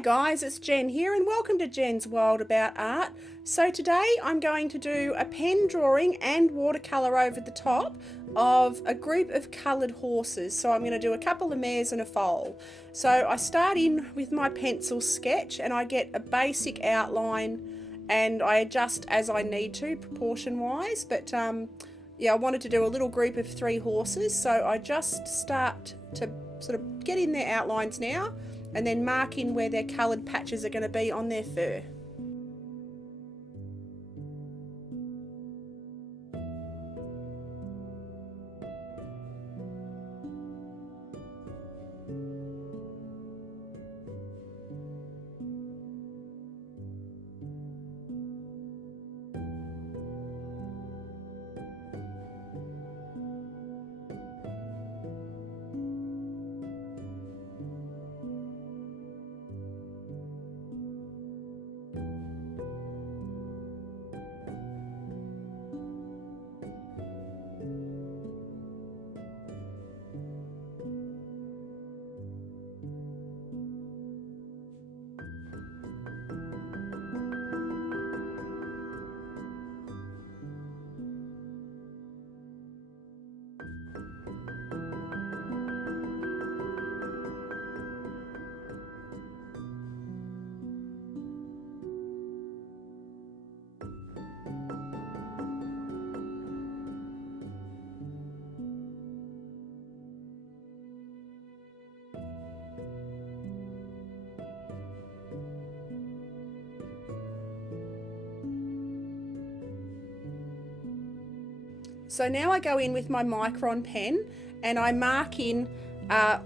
guys, it's Jen here and welcome to Jen's World About Art. So today I'm going to do a pen drawing and watercolour over the top of a group of coloured horses. So I'm going to do a couple of mares and a foal. So I start in with my pencil sketch and I get a basic outline and I adjust as I need to proportion wise, but yeah, I wanted to do a little group of 3 horses, so I just start to sort of get in their outlines now and then mark in where their coloured patches are going to be on their fur. So now I go in with my micron pen and I mark in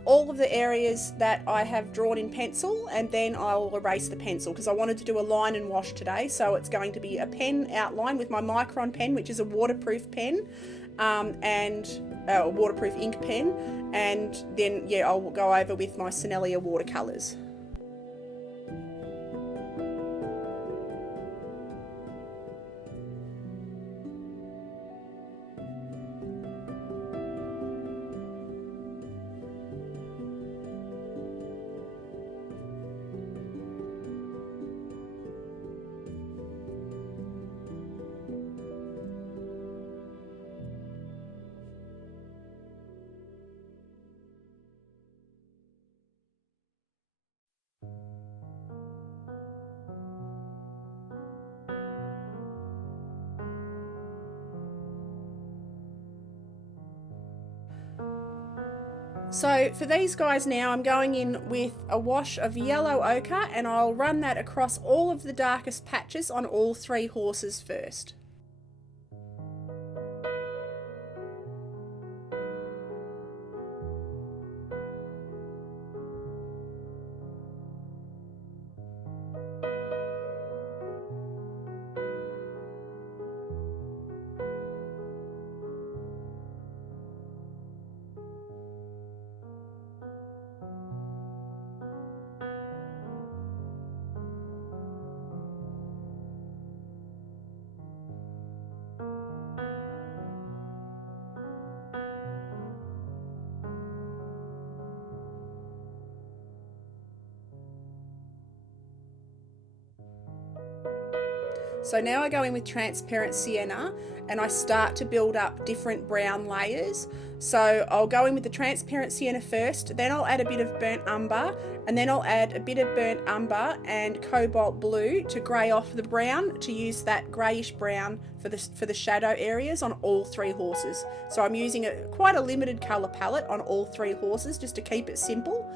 all of the areas that I have drawn in pencil, and then I'll erase the pencil because I wanted to do a line and wash today. So it's going to be a pen outline with my micron pen, which is a waterproof pen and a waterproof ink pen, and then yeah, I'll go over with my Sennelier watercolours. So for these guys now, I'm going in with a wash of yellow ochre and I'll run that across all of the darkest patches on all 3 horses first. So now I go in with transparent sienna and I start to build up different brown layers. So I'll go in with the transparent sienna first, then I'll add a bit of burnt umber, and then I'll add a bit of burnt umber and cobalt blue to grey off the brown, to use that greyish brown for the shadow areas on all 3 horses. So I'm using quite a limited colour palette on all 3 horses just to keep it simple.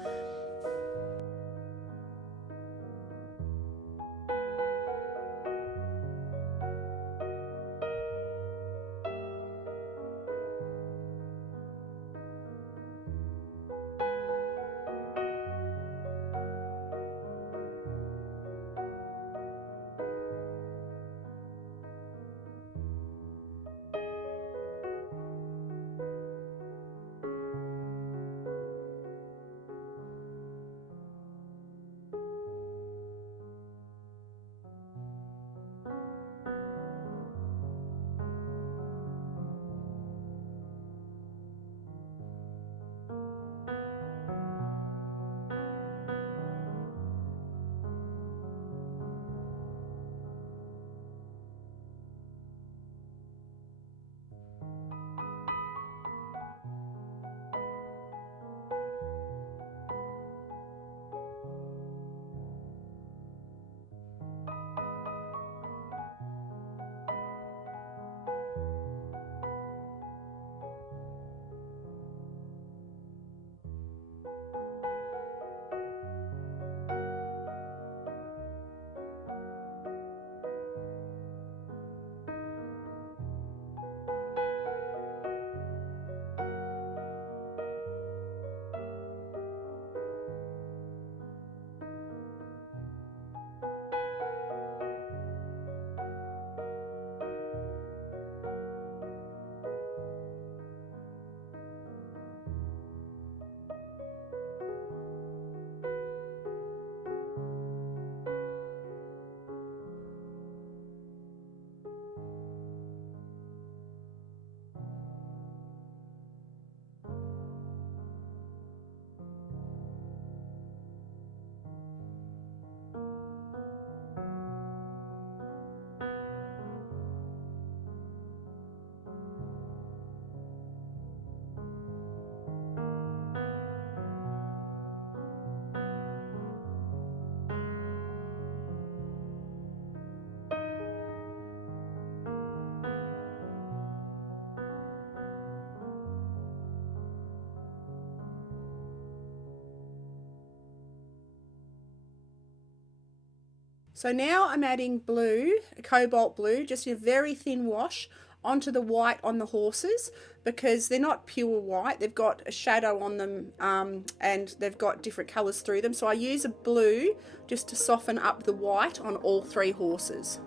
So now I'm adding blue, cobalt blue, just a very thin wash onto the white on the horses, because they're not pure white, they've got a shadow on them, and they've got different colours through them. So I use a blue just to soften up the white on all three horses.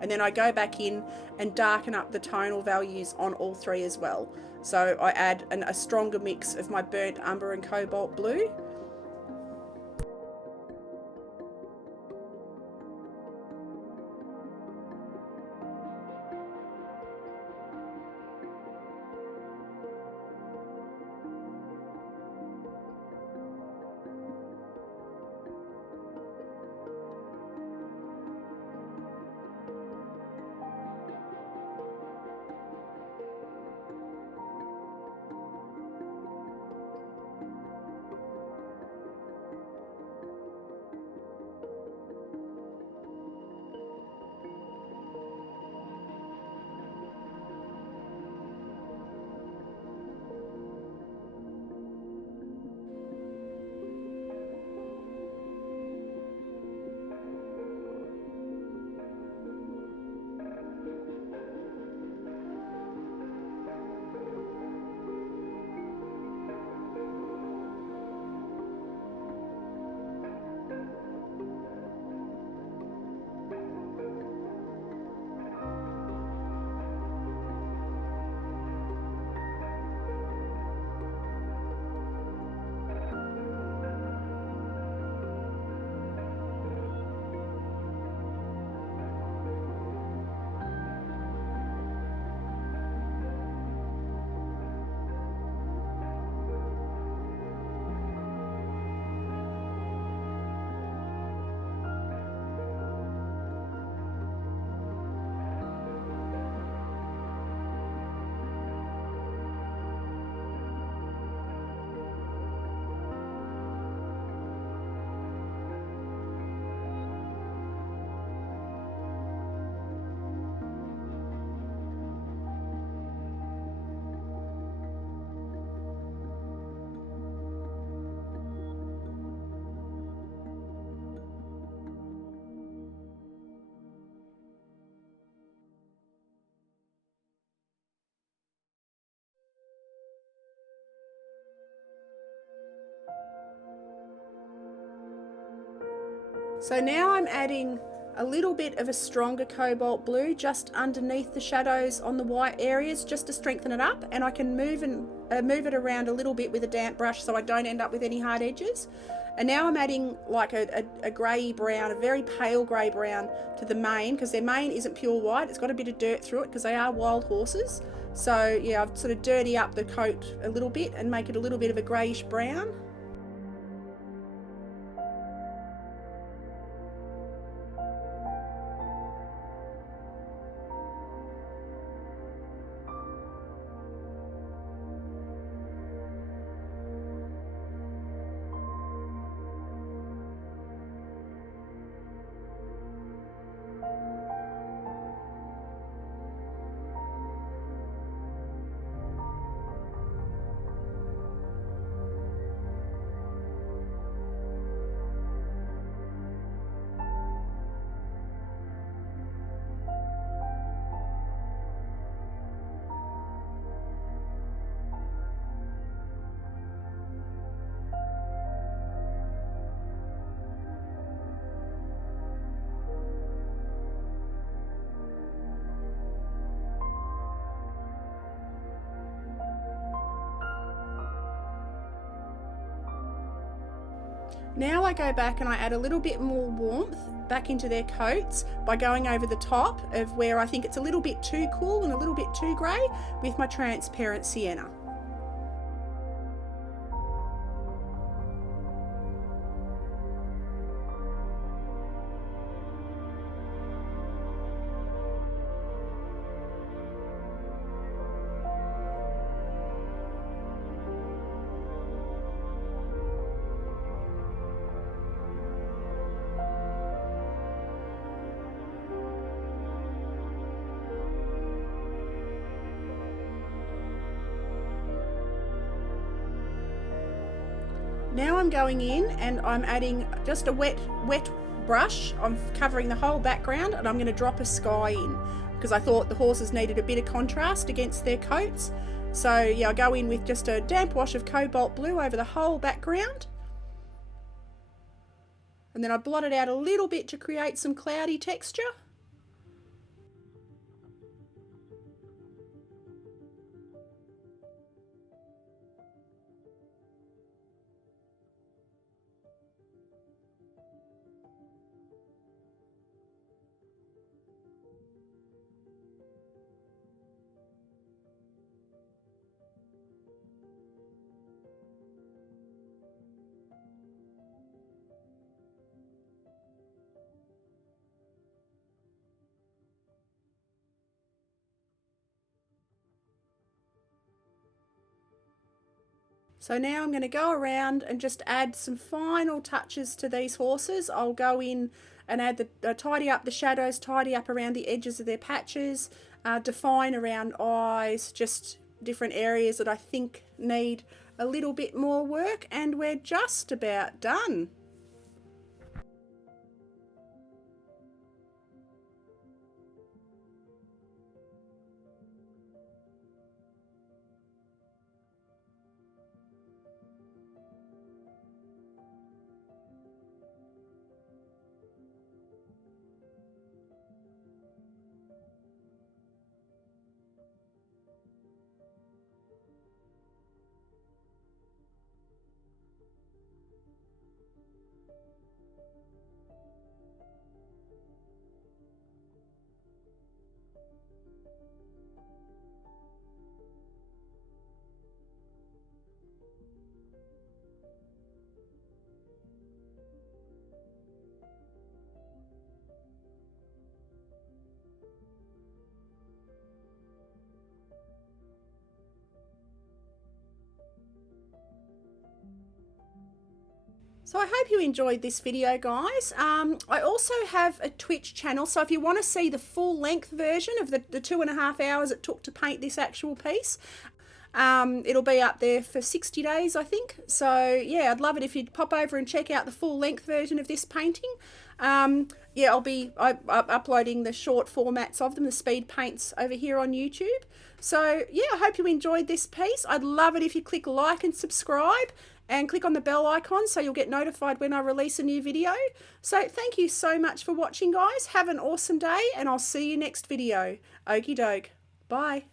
And then I go back in and darken up the tonal values on all three as well. So I add a stronger mix of my burnt umber and cobalt blue. So now I'm adding a little bit of a stronger cobalt blue just underneath the shadows on the white areas, just to strengthen it up, and I can move it around a little bit with a damp brush so I don't end up with any hard edges. And now I'm adding like a grey brown, a very pale grey brown to the mane, because their mane isn't pure white, it's got a bit of dirt through it because they are wild horses. So yeah, I've sort of dirty up the coat a little bit and make it a little bit of a greyish brown. Now I go back and I add a little bit more warmth back into their coats by going over the top of where I think it's a little bit too cool and a little bit too grey with my transparent sienna. Now I'm going in and I'm adding just a wet brush, I'm covering the whole background, and I'm going to drop a sky in because I thought the horses needed a bit of contrast against their coats. So yeah, I go in with just a damp wash of cobalt blue over the whole background. And then I blot it out a little bit to create some cloudy texture. So now I'm going to go around and just add some final touches to these horses. I'll go in and add tidy up the shadows, tidy up around the edges of their patches, define around eyes, just different areas that I think need a little bit more work, and we're just about done. So I hope you enjoyed this video, guys. I also have a Twitch channel, so if you want to see the full length version of the 2.5 hours it took to paint this actual piece, it'll be up there for 60 days, I think. So yeah, I'd love it if you'd pop over and check out the full length version of this painting. Yeah, I'll be uploading the short formats of them, the speed paints, over here on YouTube. So yeah, I hope you enjoyed this piece. I'd love it if you click like and subscribe, and click on the bell icon so you'll get notified when I release a new video. So thank you so much for watching, guys. Have an awesome day, and I'll see you next video. Okie doke. Bye.